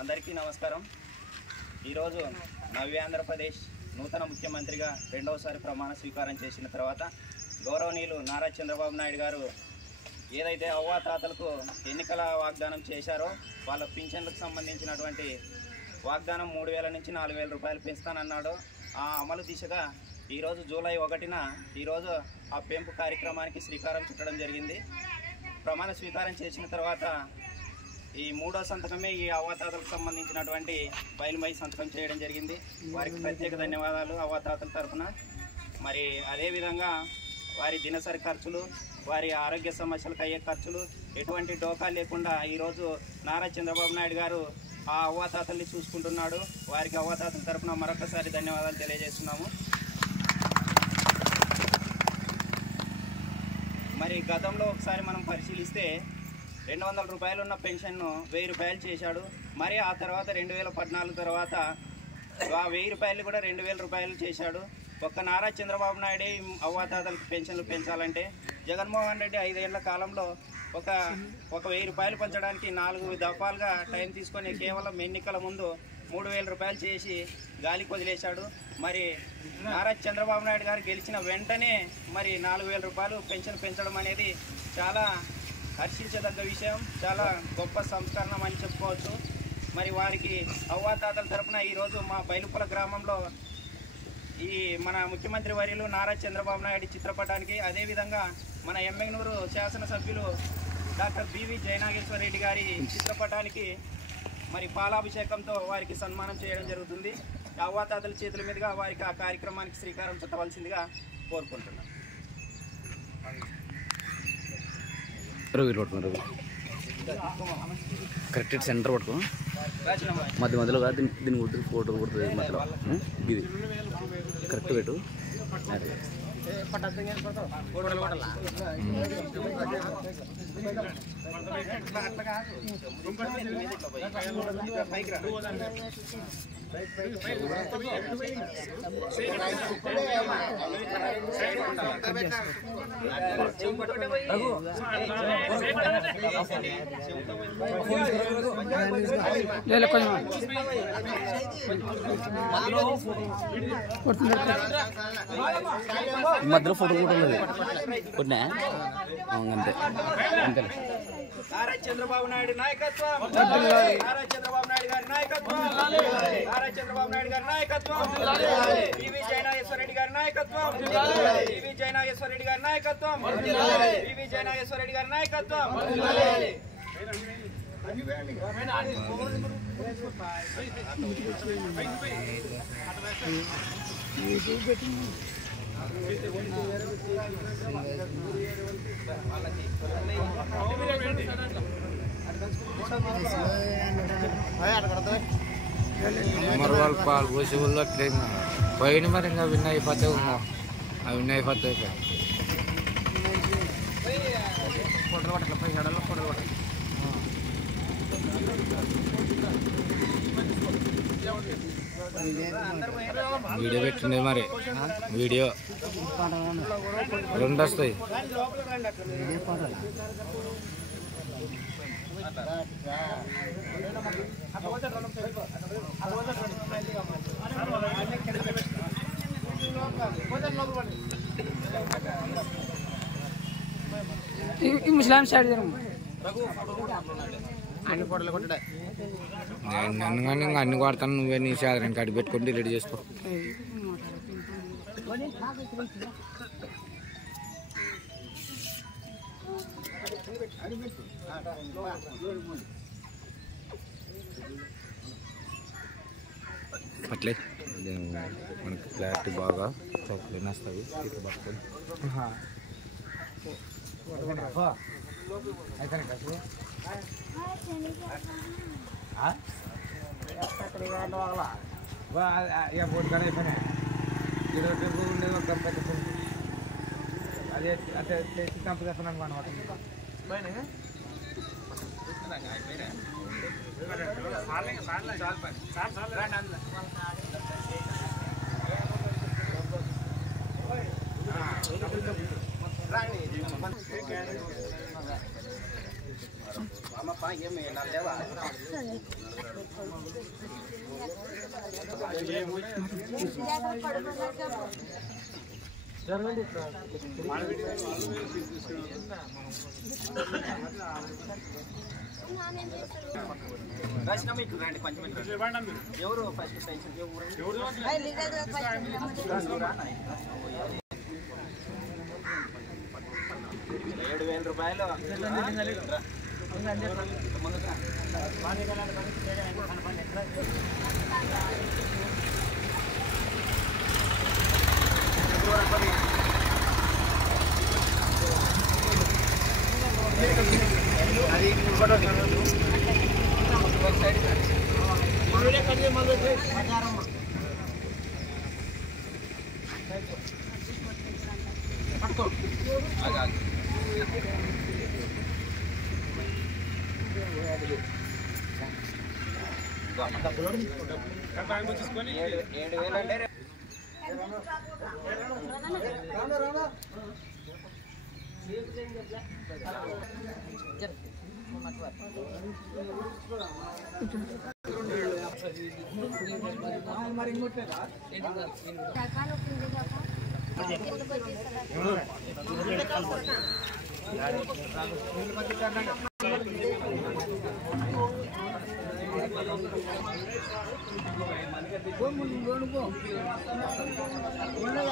అందరికీ నమస్కారం. ఈరోజు నవ్య ఆంధ్రప్రదేశ్ నూతన ముఖ్యమంత్రిగా రెండవసారి ప్రమాణ స్వీకారం చేసిన తర్వాత గౌరవనీయులు నారా చంద్రబాబు నాయుడు గారు ఏదైతే అవ్వాతాతలకు ఎన్నికల వాగ్దానం చేశారో వాళ్ళ పింఛన్లకు సంబంధించినటువంటి వాగ్దానం 3,000 నుంచి 4,000 రూపాయలు పెంచుతానన్నాడు. ఆ అమలు దిశగా ఈరోజు జూలై 1న ఈరోజు ఆ పెంపు కార్యక్రమానికి శ్రీకారం చుట్టడం జరిగింది. ప్రమాణ స్వీకారం చేసిన తర్వాత ఈ 3వ సంతకమే ఈ అవ్వాతాతలకు సంబంధించినటువంటి బయలుమై సంతకం చేయడం జరిగింది. వారికి ప్రత్యేక ధన్యవాదాలు అవ్వాతాతల తరఫున. మరి అదేవిధంగా వారి దినసరి ఖర్చులు, వారి ఆరోగ్య సమస్యలకు అయ్యే ఖర్చులు ఎటువంటి డోకా లేకుండా ఈరోజు నారా చంద్రబాబు నాయుడు గారు ఆ అవ్వాతాతల్ని చూసుకుంటున్నాడు. వారికి అవ్వాతాతల తరఫున మరొకసారి ధన్యవాదాలు తెలియజేస్తున్నాము. మరి గతంలో ఒకసారి మనం పరిశీలిస్తే 200 రూపాయలు ఉన్న పెన్షన్ను 1000 రూపాయలు చేశాడు. మరి ఆ తర్వాత 2014 తర్వాత ఆ 1000 రూపాయలు కూడా 2000 రూపాయలు చేశాడు. ఒక్క నారా చంద్రబాబు నాయుడే అవ్వాతాతలకు పెన్షన్లు పెంచాలంటే జగన్మోహన్ రెడ్డి 5 ఏళ్ల కాలంలో ఒక 1000 రూపాయలు పెంచడానికి 4 దఫాలుగా టైం తీసుకొని కేవలం ఎన్నికల ముందు 3,000 రూపాయలు చేసి గాలికి వదిలేశాడు. మరి నారా చంద్రబాబు నాయుడు గారు గెలిచిన వెంటనే మరి 4,000 రూపాయలు పెన్షన్ పెంచడం అనేది చాలా హర్షించదగ్గ విషయం, చాలా గొప్ప సంస్కరణం అని చెప్పుకోవచ్చు. మరి వారికి అవ్వాతాతల తరఫున ఈరోజు మా బైలుపల గ్రామంలో ఈ మన ముఖ్యమంత్రి వర్యులు నారా చంద్రబాబు నాయుడు చిత్రపటానికి, అదేవిధంగా మన ఎమ్మెగ్నూరు శాసనసభ్యులు డాక్టర్ బివి జయనాగేశ్వర రెడ్డి గారి చిత్రపటానికి మరి పాలాభిషేకంతో వారికి సన్మానం చేయడం జరుగుతుంది. అవ్వాతాతల చేతుల మీదుగా వారికి ఆ కార్యక్రమానికి శ్రీకారం చుట్టవలసిందిగా కోరుకుంటున్నాను. కరెక్ట్ సెంటర్ పట్టుకో, మధ్యలో కాదు దీన్ని కొట్టి ఫోటో కొడుతుంది మధ్యలో. ఇది కరెక్ట్ పెట్టు. మధ్యలో ఫోటో కొట్టలేదు కొట్టినా అంతే అంతే. నారా చంద్రబాబు నాయుడు నాయకత్వం, నారా చంద్రబాబు నాయుడు గారి నాయకత్వం, నారా చంద్రబాబు నాయుడు గారి నాయకత్వం, బివి జయనాగేశ్వర రెడ్డి గారి నాయకత్వం, బివి జయనాగేశ్వర రెడ్డి గారి నాయకత్వం, బివి జయనాగేశ్వర రెడ్డి గారి నాయకత్వం. మరి వాళ్ళు పాలు పోసే వాళ్ళు అట్లేదు పోయిన మరి ఇంకా విన్ అయిపోతావు, అవి విన్ అయిపోతాయి. వీడియో పెట్టిండే మరి వీడియో 2 వస్తాయి. ముస్లాం సైడ్ నన్ను కానీ ఇంకా అన్ని కొడతాను, నువ్వే నీ సాధారణ కడి పెట్టుకుంటే రెడీ చేసుకో. అట్లే మనకి క్లారిటీ బాగా చౌకలేని వస్తుంది. ఇట్లా పట్టుకొని అదే అదే కంపెనీ అనమాట. రాసిన మీకు రండి పంచమింట్ ఎవరు ఫస్ట్ పెన్షన్ 7,000 రూపాయలు. తీసుకొని 7,000 అంటే